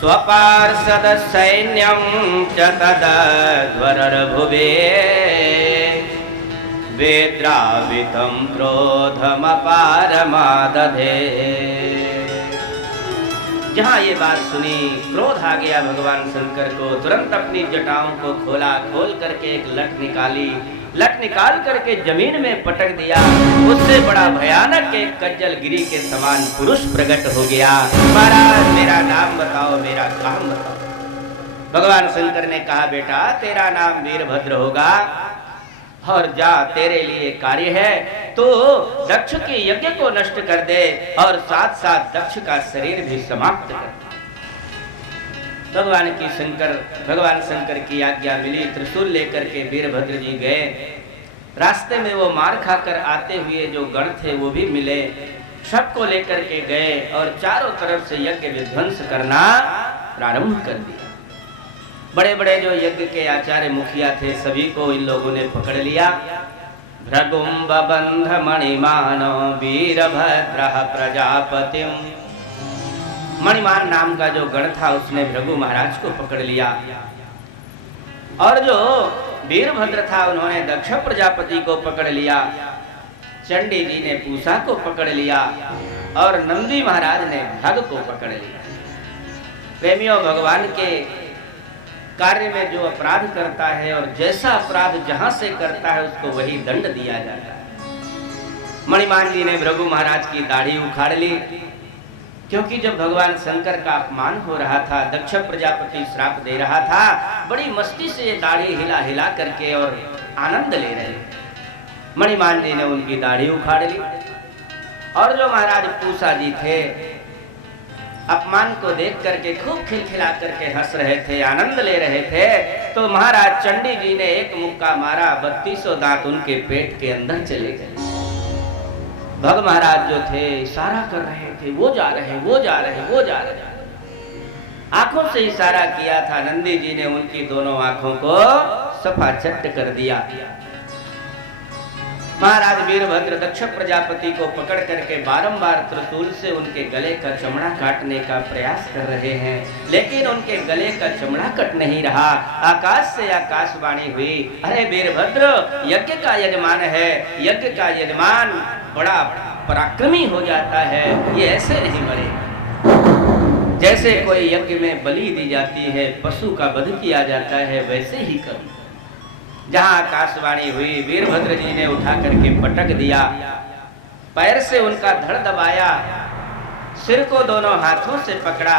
स्वपार्षद सैन्यं च तदध्वरर्भुवे वेद्रावितं क्रोधमपारमादधे। जहाँ ये बात सुनी, क्रोध आ गया भगवान शंकर को। तुरंत अपनी जटाओं को खोला, खोल करके एक लठ निकाली, लठ निकाल करके जमीन में पटक दिया। उससे बड़ा भयानक एक कज्जल गिरी के समान पुरुष प्रकट हो गया। महाराज मेरा नाम बताओ, मेरा काम बताओ। भगवान शंकर ने कहा, बेटा तेरा नाम वीरभद्र होगा और जा, तेरे लिए कार्य है तो दक्ष के यज्ञ को नष्ट कर दे और साथ साथ दक्ष का शरीर भी समाप्त कर दे। भगवान शंकर की आज्ञा मिली। त्रिशूल लेकर के वीरभद्र जी गए। रास्ते में वो मार खाकर आते हुए जो गण थे वो भी मिले, सबको लेकर के गए और चारों तरफ से यज्ञ विध्वंस करना प्रारंभ कर दिया। बड़े बड़े जो यज्ञ के आचार्य मुखिया थे सभी को इन लोगों ने पकड़ लिया। भृगुंब बंध मणिमान वीरभद्र प्रजापतिम। मणिमान नाम का जो गण था उसने भृगु महाराज को पकड़ लिया और जो वीरभद्र था उन्होंने दक्ष प्रजापति को पकड़ लिया। चंडी जी ने पूषा को पकड़ लिया और नंदी महाराज ने भग को पकड़ लिया। प्रेमियों, भगवान के कार्य में जो अपराध करता है और जैसा अपराध जहां से करता है उसको वही दंड दिया जाता है। मणिमान जी ने भृगु महाराज की दाढ़ी उखाड़ ली, क्योंकि जब भगवान शंकर का अपमान हो रहा था, दक्ष प्रजापति श्राप दे रहा था, बड़ी मस्ती से ये दाढ़ी हिला हिला करके और आनंद ले रहे। मणिमान जी ने उनकी दाढ़ी उखाड़ ली और जो महाराज पूषा जी थे अपमान को देख करके खूब खिलखिला करके हंस रहे थे, आनंद ले रहे थे। तो महाराज चंडी जी ने एक मुक्का मारा, 32 दांत उनके पेट के अंदर चले गए। भग महाराज जो थे इशारा कर रहे थे, वो जा रहे, वो जा रहे, वो जा रहे। आंखों से इशारा किया था, नंदी जी ने उनकी दोनों आंखों को सफा चट्ट कर दिया। महाराज वीरभद्र दक्ष प्रजापति को पकड़ करके बारंबार त्रिशूल से उनके गले का चमड़ा काटने का प्रयास कर रहे हैं, लेकिन उनके गले का चमड़ा कट नहीं रहा। आकाश से आकाशवाणी हुई, अरे वीरभद्र यज्ञ का यजमान है, यज्ञ का यजमान बड़ा पराक्रमी हो जाता है, ये ऐसे नहीं मरे। जैसे कोई यज्ञ में बलि दी जाती है, पशु का वध किया जाता है, वैसे ही करो। जहां आकाशवाणी हुई, वीरभद्र जी ने उठा करके पटक दिया, पैर से उनका धड़ दबाया, सिर को दोनों हाथों से पकड़ा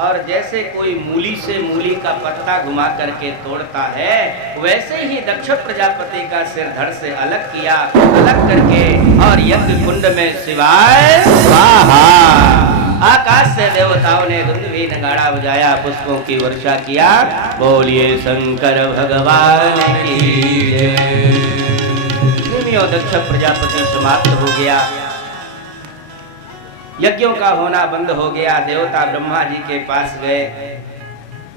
और जैसे कोई मूली से मूली का पत्ता घुमा करके तोड़ता है, वैसे ही दक्ष प्रजापति का सिर धड़ से अलग किया, अलग करके और यज्ञ कुंड में शिवाय स्वाहा। आकाश से देवताओं ने दुंदुभी नगाड़ा बजाया, पुष्पों की वर्षा किया। बोलिए शंकर भगवान की जय। दक्ष प्रजापति समाप्त हो गया, यज्ञों का होना बंद हो गया। देवता ब्रह्मा जी के पास गए।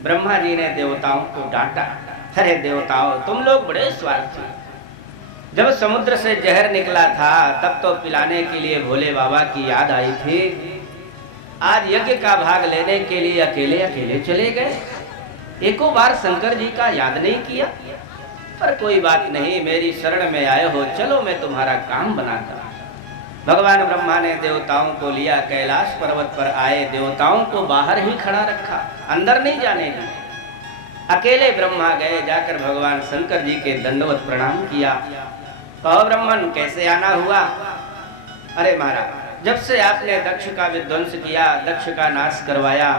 ब्रह्मा जी ने देवताओं को डांटा, अरे देवताओं तुम लोग बड़े स्वार्थी। जब समुद्र से जहर निकला था तब तो पिलाने के लिए भोले बाबा की याद आई थी, आज यज्ञ का भाग लेने के लिए अकेले अकेले चले गए, एको बार शंकर जी का याद नहीं किया। पर कोई बात नहीं, मेरी शरण में आए हो, चलो मैं तुम्हारा काम बनाता। भगवान ब्रह्मा ने देवताओं को लिया, कैलाश पर्वत पर आए, देवताओं को बाहर ही खड़ा रखा, अंदर नहीं जाने दिया। अकेले ब्रह्मा गए, जाकर भगवान शंकर जी के दंडवत प्रणाम किया। कहो ब्रह्मन कैसे आना हुआ? अरे महाराज, जब से आपने दक्ष का विध्वंस किया, दक्ष का नाश करवाया,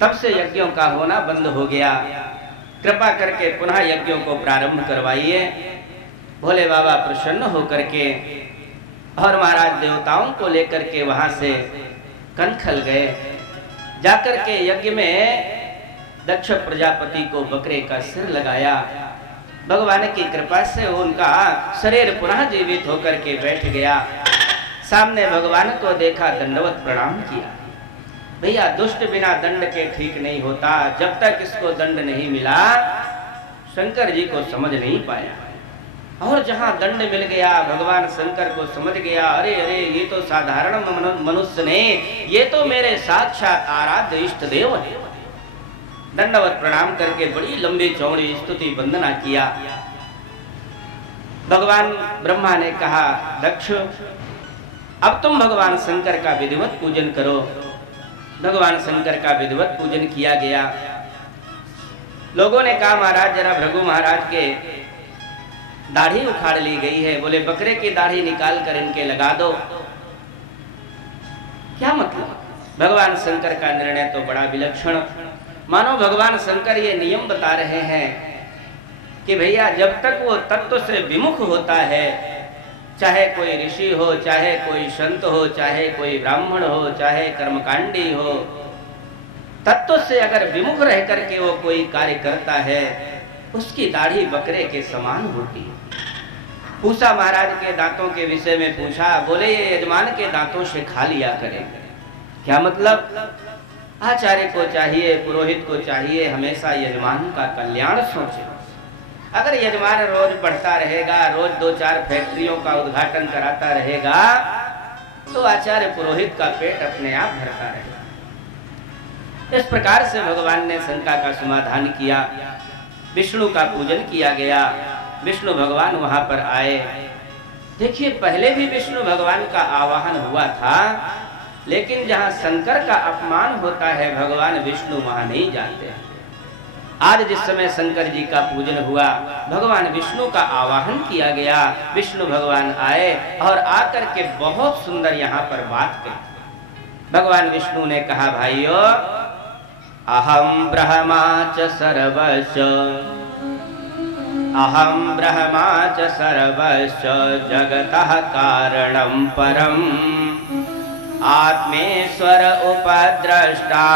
तब से यज्ञों का होना बंद हो गया। कृपा करके पुनः यज्ञों को प्रारंभ करवाइए। भोले बाबा प्रसन्न होकर के और महाराज देवताओं को लेकर के वहां से कनखल गए। जाकर के यज्ञ में दक्ष प्रजापति को बकरे का सिर लगाया। भगवान की कृपा से उनका शरीर पुनः जीवित होकर के बैठ गया। सामने भगवान को देखा, दंडवत प्रणाम किया। भैया दुष्ट बिना दंड के ठीक नहीं होता। जब तक इसको दंड नहीं मिला शंकर जी को समझ नहीं पाया। और जहां दंड मिल गया, भगवान शंकर को समझ गया, अरे अरे ये तो साधारण मनुष्य ने, ये तो मेरे साक्षात आराध्य इष्ट देव है। दंडवत प्रणाम करके बड़ी लंबी चौड़ी स्तुति वंदना किया। भगवान ब्रह्मा ने कहा, दक्ष अब तुम भगवान शंकर का विधिवत पूजन करो। भगवान शंकर का विधिवत पूजन किया गया। लोगों ने कहा, महाराज जरा भृगु महाराज के दाढ़ी उखाड़ ली गई है। बोले, बकरे की दाढ़ी निकाल कर इनके लगा दो। क्या मतलब? भगवान शंकर का निर्णय तो बड़ा विलक्षण। मानो भगवान शंकर ये नियम बता रहे हैं कि भैया जब तक वो तत्व से विमुख होता है, चाहे कोई ऋषि हो, चाहे कोई संत हो, चाहे कोई ब्राह्मण हो, चाहे कर्मकांडी हो, तत्व से अगर विमुख रह करके वो कोई कार्य करता है, उसकी दाढ़ी बकरे के समान होती है। पूछा महाराज के दांतों के विषय में पूछा। बोले, ये यजमान के दांतों से खा लिया करें। क्या मतलब? आचार्य को चाहिए, पुरोहित को चाहिए, हमेशा यजमान का कल्याण सोचे। अगर यजमान रोज पढ़ता रहेगा, रोज 2-4 फैक्ट्रियों का उद्घाटन कराता रहेगा, तो आचार्य पुरोहित का पेट अपने आप भरता रहेगा। इस प्रकार से भगवान ने शंका का समाधान किया। विष्णु का पूजन किया गया। विष्णु भगवान वहां पर आए। देखिए, पहले भी विष्णु भगवान का आवाहन हुआ था, लेकिन जहां शंकर का अपमान होता है, भगवान विष्णु वहां नहीं जाते। आज जिस समय शंकर जी का पूजन हुआ, भगवान विष्णु का आवाहन किया गया। विष्णु भगवान आए और आकर के बहुत सुंदर यहाँ पर बात कही। भगवान विष्णु ने कहा, भाइयों, अहम ब्रह्मा च सर्वस्य, अहम ब्रह्मा च सर्वस्य जगतः कारणं परम्, आत्मेश्वर उपद्रष्टा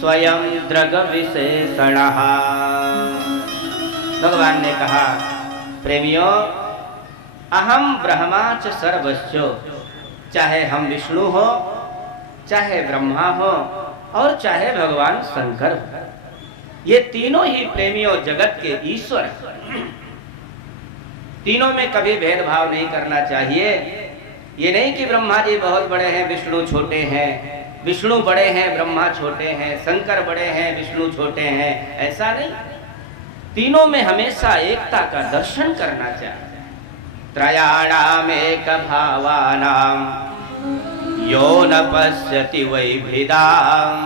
स्वयं द्रग विशेषणः। भगवान ने कहा, प्रेमियों, अहम ब्रह्मा च सर्वस्य, चाहे हम विष्णु हो, चाहे ब्रह्मा हो, और चाहे भगवान शंकर हो, ये तीनों ही प्रेमियों जगत के ईश्वर हैं। तीनों में कभी भेदभाव नहीं करना चाहिए। ये नहीं कि ब्रह्मा जी बहुत बड़े हैं, विष्णु छोटे हैं, विष्णु बड़े हैं, ब्रह्मा छोटे हैं, शंकर बड़े हैं, विष्णु छोटे हैं, ऐसा नहीं। तीनों में हमेशा एकता का दर्शन करना चाहिए। त्रयाणाम एक भावानाम यो न पश्यति वैभिदाम,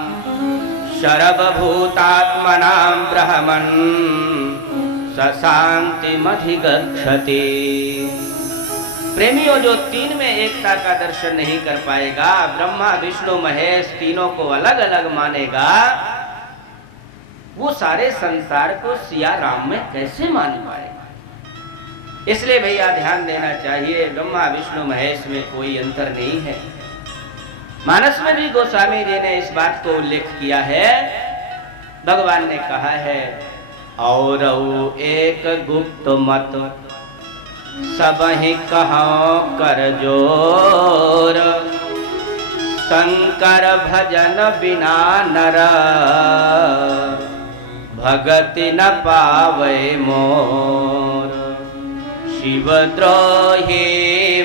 सर्वभूतात्मनां ब्रह्मन् स शान्तिमधिगच्छति। प्रेमियों, जो तीन में एकता का दर्शन नहीं कर पाएगा, ब्रह्मा विष्णु महेश तीनों को अलग अलग मानेगा, वो सारे संसार को सिया राम में कैसे मान पाएगा? इसलिए भैया ध्यान देना चाहिए, ब्रह्मा विष्णु महेश में कोई अंतर नहीं है। मानस में भी गोस्वामी जी ने इस बात को उल्लेख किया है। भगवान ने कहा है, और एक गुप्त मत सबहि कहो कर जोर, शंकर भजन बिना नर भगति न पावे मोर। शिवद्रोही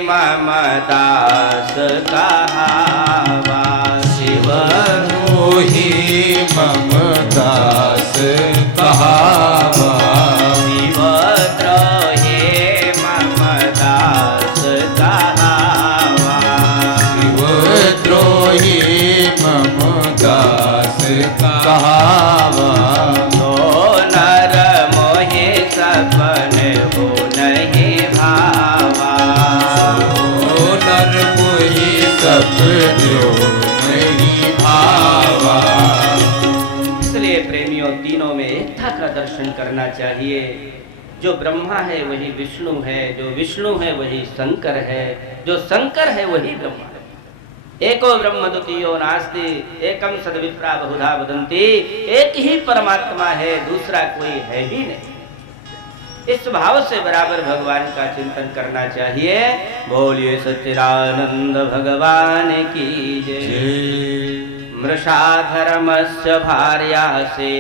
मम दास कहावा, शिवद्रोही मम दास कहावा, शिवद्रोही मम दास कहावा, शिवद्रोही मम दास कहावा। तो नर मोहि सपन हो नहीं भावा, नर मोहि सपन हो नहीं भावा। इसलिए प्रेमियों, तीनों में एकता का दर्शन करना चाहिए। जो ब्रह्मा है वही विष्णु है, जो विष्णु है वही शंकर है, जो शंकर है वही ब्रह्मा है। एको ब्रह्म द्वितीयो नास्ति, एकम सद्विप्रा बहुधा वदन्ति। एक ही परमात्मा है, दूसरा कोई है ही नहीं। इस भाव से बराबर भगवान का चिंतन करना चाहिए। बोलिए सच्चिदानंद भगवान की जय। मृषा धर्मस्य भार्या से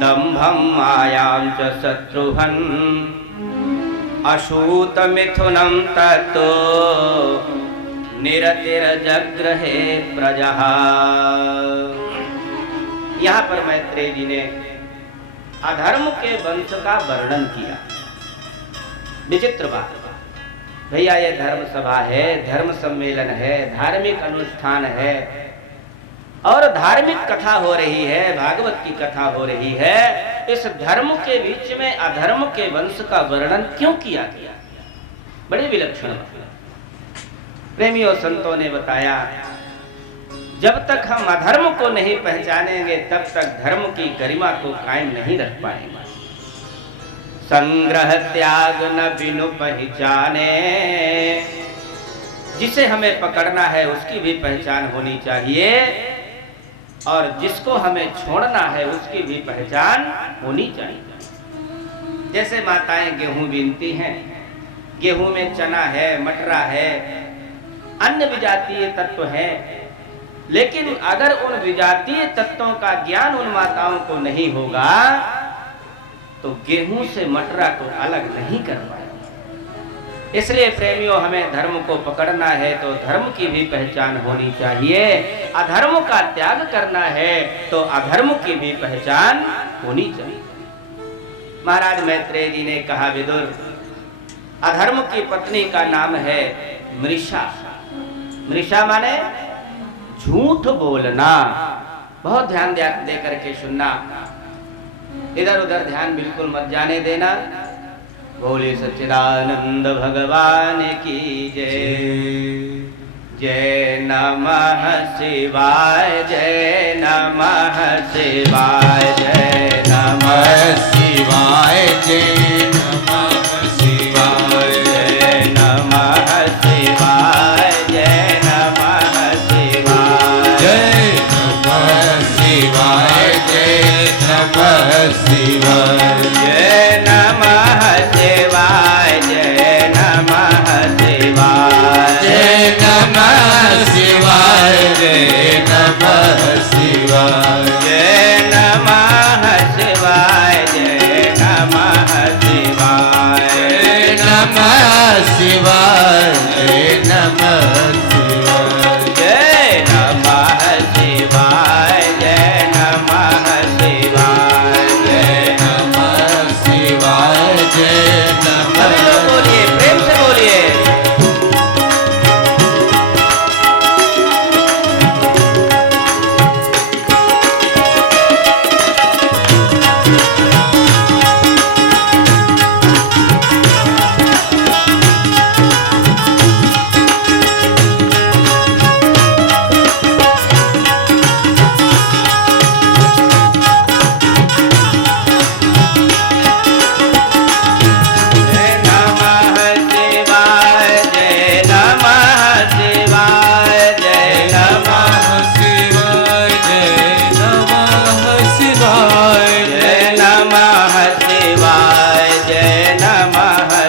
दंभं मायां च शत्रुहन् अशूत मिथुनं ततो निरतिर्जग्रहे प्रजः। यहाँ पर मैत्रेय जी ने अधर्म के वंश का वर्णन किया। विचित्र बात, भैया ये धर्म सभा है, धर्म सम्मेलन है, धार्मिक अनुष्ठान है और धार्मिक कथा हो रही है, भागवत की कथा हो रही है। इस धर्म के बीच में अधर्म के वंश का वर्णन क्यों किया गया? बड़ी विलक्षण। प्रेमियों संतों ने बताया, जब तक हम अधर्म को नहीं पहचानेंगे तब तक धर्म की गरिमा को कायम नहीं रख पाएंगे। संग्रह त्याग न बिनु पहचाने, जिसे हमें पकड़ना है उसकी भी पहचान होनी चाहिए और जिसको हमें छोड़ना है उसकी भी पहचान होनी चाहिए। जैसे माताएं गेहूं बीनती हैं, गेहूं में चना है, मटरा है, अन्य विजातीय तत्व है, लेकिन अगर उन विजातीय तत्वों का ज्ञान उन माताओं को नहीं होगा तो गेहूं से मटरा को अलग नहीं कर पाएंगे। इसलिए प्रेमियों, हमें धर्म को पकड़ना है तो धर्म की भी पहचान होनी चाहिए, अधर्म का त्याग करना है तो अधर्म की भी पहचान होनी चाहिए। महाराज मैत्रेय जी ने कहा, विदुर, अधर्म की पत्नी का नाम है मृषा। मृषा माने झूठ बोलना। बहुत ध्यान दे करके सुनना, इधर उधर ध्यान बिल्कुल मत जाने देना। बोले सच्चिदानंद भगवान की जय। जय नमः शिवाय, जय नमः शिवाय, जय नमः शिवाय, जय नमः शिवाय, जय नमः शिवाय, जय नमः शिवाय, जय नमः शिवाय, जय नमः शिवाय, जय नमः शिवाय, जय नमः शिवाय, जय नमः शिवाय, जय नमः शिवाय, जय नमः शिवाय, जय नमः शिवाय, जय नमः शिवाय, जय नमः शिवाय, जय नमः शिवाय, जय नमः शिवाय, जय नमः शिवाय, जय सभी लोग नमः। बोलिए, प्रेम से बोलिए। जय नमः शिवाय, जय नमः शिवाय, जय नमः शिवाय, जय नमः शिवाय, जय नमः शिवाय, जय नमः शिवाय, जय नमः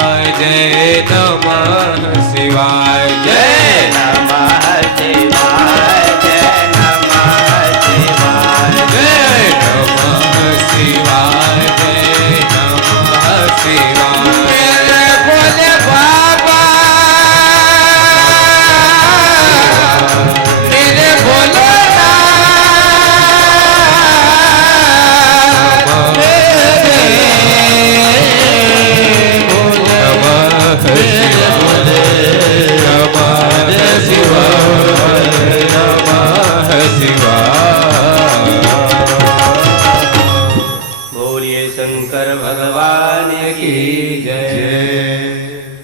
शिवाय, जय नमः शिवाय, जय नमः शिवाय, जय नमः शिवाय, जय नमः शिवाय, जय नमः शिवाय। मेरे भोले बाबा, मेरे भोलेनाथ, बोलिए शंकर भगवान की जय। जय।